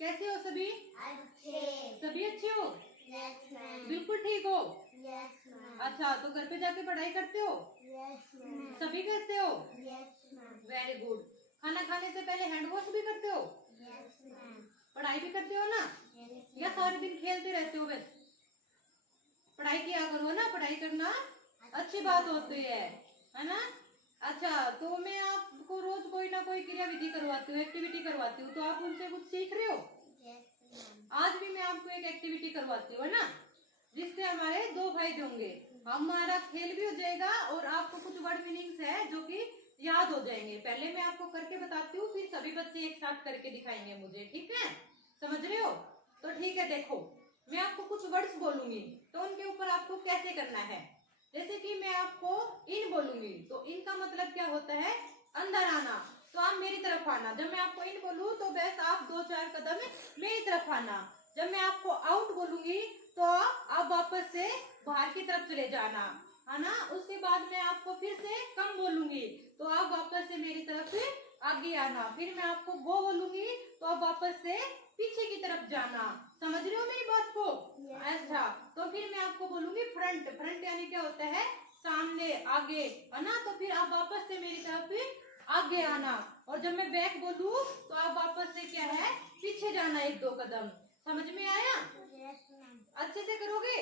कैसे हो सभी? अच्छे। सभी अच्छे हो? Yes ma'am. बिल्कुल ठीक हो? Yes ma'am. अच्छा, तो घर पे जाके पढ़ाई करते हो? Yes ma'am. सभी करते हो? Yes ma'am. Very good. खाना खाने से पहले हैंड वॉश भी करते हो? Yes ma'am. पढ़ाई भी करते हो ना? यस या सारे दिन खेलते रहते हो? बस पढ़ाई किया करो ना, पढ़ाई करना अच्छी बात होती है ना? अच्छा, तो मैं आपको रोज कोई ना कोई क्रिया विधि करवाती हूँ, एक्टिविटी करवाती हूँ, तो आप उनसे कुछ सीख रहे हो? Yes ma'am. आज भी मैं आपको एक एक्टिविटी करवाती हूँ, है ना, जिससे हमारे दो फायदे होंगे। हमारा खेल भी हो जाएगा और आपको कुछ वर्ड मीनिंग्स है जो कि याद हो जाएंगे। पहले मैं आपको करके बताती हूँ, फिर सभी बच्चे एक साथ करके दिखाएंगे मुझे, ठीक है? समझ रहे हो? तो ठीक है, देखो मैं आपको कुछ वर्ड्स बोलूंगी, तो उनके ऊपर आपको कैसे करना है। जैसे कि मैं आपको इन बोलूंगी, तो इन का मतलब क्या होता है? अंदर आना। तो आप मेरी तरफ आना। जब मैं आपको इन बोलूं तो बस आप 2-4 कदम मेरी तरफ आना। जब मैं आपको आउट बोलूंगी तो आप वापस से बाहर की तरफ चले जाना, है ना? उसके बाद मैं आपको फिर से कम बोलूंगी तो आप वापस से मेरी तरफ से आगे आना। फिर मैं आपको गो बोलूंगी तो आप वापस से पीछे की तरफ जाना। समझ रहे हो मेरी बात को? अच्छा, तो फिर मैं आपको बोलूंगी फ्रंट। फ्रंट यानी क्या होता है? सामने, आगे, है ना? तो फिर आप वापस से मेरी तरफ आगे आना। और जब मैं बैक बोलूं तो आप वापस से क्या है? पीछे जाना 1-2 कदम। समझ में आया? Yes ma'am. अच्छे से करोगे?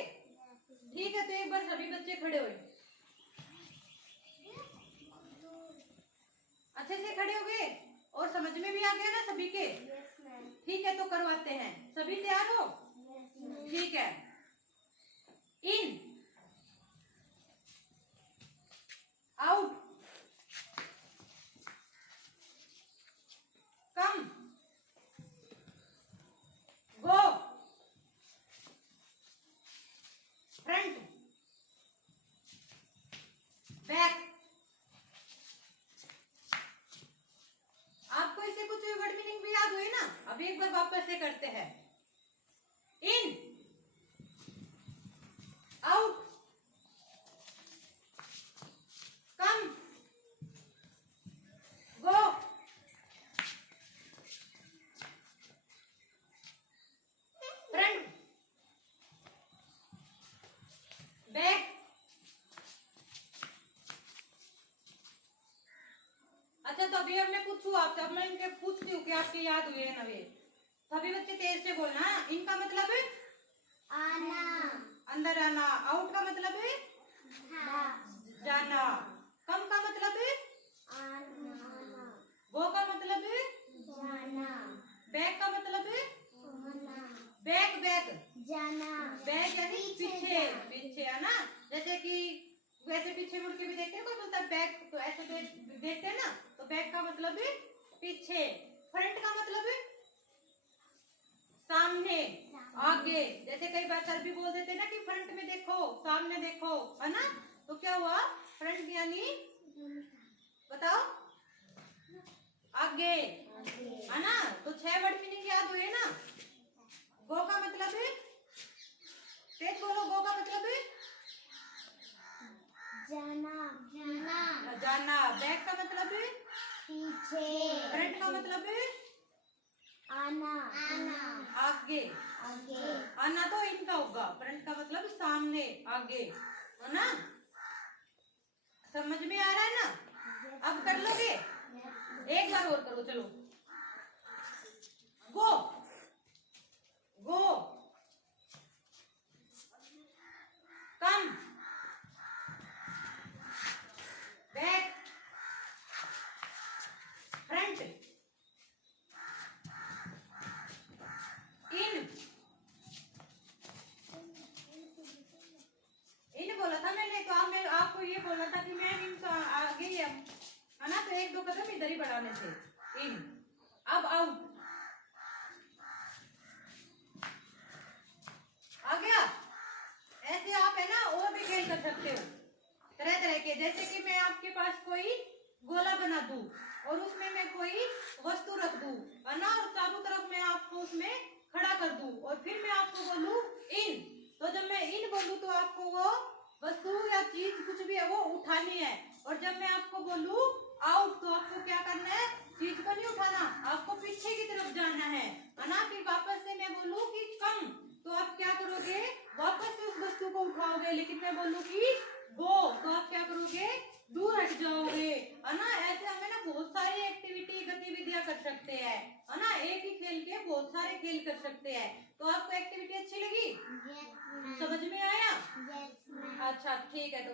ठीक है, तो एक बार सभी बच्चे खड़े हुए, अच्छे से खड़े हो गए और समझ में भी आ गया ना सभी के? Yes ma'am. ठीक है, तो करवाते हैं। सभी तैयार हो? Yes ma'am. ठीक है। इन, आउट, कम, गो, फ्रंट, बैक। आपको इससे कुछ वर्ड मीनिंग भी याद हुए ना? अब एक बार वापस से करते हैं। इन, आउट, कम, गो, फ्रंट, बैक। अच्छा, तो अभी अब मैं पूछूं आपसे, अब मैं इनके पूछती हूँ कि आपके याद हुए हैं ना? वे सभी बच्चे तेज से बोलना। इनका मतलब है आना। अंदर आना। आउट का मतलब है जाना। कम का मतलब है आना। गो का मतलब है जाना। बैक का मतलब है आना। बैक। बैक, जाना। बैक यानी पीछे। जाना। पीछे, है ना? जैसे कि वैसे पीछे मुड़ के भी देखते हैं, कोई बोलता है बैक, तो ऐसे देखते हैं ना, तो बैक का मतलब है पीछे। फ्रंट का मतलब है सामने, आगे। जैसे कई बार सर भी बोल देते हैं ना कि फ्रंट में देखो, सामने देखो, है ना? तो क्या हुआ? फ्रंट यानी बताओ, आगे, है ना? तो 6 वर्ड मीनिंग याद हुए ना? गो का मतलब है, तेज बोलो, गो का मतलब है जाना। जाना। जाना। बैक का मतलब है पीछे। फ्रंट का मतलब है आना। आना। आगे। आगे। आना तो इनका होगा, फ्रंट का मतलब सामने, आगे, है ना? समझ में आ रहा है ना? अब कर लोगे? एक बार और करो, चलो। गो, गो, कम, बैक, फ्रंट, इन बोला था मैंने, तो आपको ये बोलना था कि मैं इन आगे ही, है ना? तो 1-2 कदम इधर ही बढ़ाने थे। इन, अब आउट। आ गया? ऐसे आप, है ना, और भी खेल कर सकते हो तरह तरह के। जैसे कि मैं आपके पास कोई गोला बना दूं और उसमें मैं कोई वस्तु रख दूं, है ना, और चारों तरफ मैं आपको उसमें खड़ा कर दूं और फिर मैं आपको बोलूं इन। तो जब मैं इन बोलूं तो आपको वो वस्तु या चीज कुछ भी है वो उठानी है, और जब मैं आपको बोलूं आउट तो आपको क्या करना है? चीज को नहीं उठाना, आपको पीछे की तरफ जाना है। है ना। फिर वापस से मैं बोलूँ कि कम, तो आप क्या करोगे, वापस से उस वस्तु को उठाओगे। लेकिन मैं बोलूँ कि गो, तो आप क्या करोगे, दूर हट जाओगे, है ना। ऐसे हमें ना बहुत सारी एक्टिविटी गतिविधियां कर सकते हैं, है ना। एक ही खेल के बहुत सारे खेल कर सकते हैं। तो आपको एक्टिविटी अच्छी लगी, Yes, ma'am. समझ में आया? Yes, ma'am. अच्छा ठीक है। तो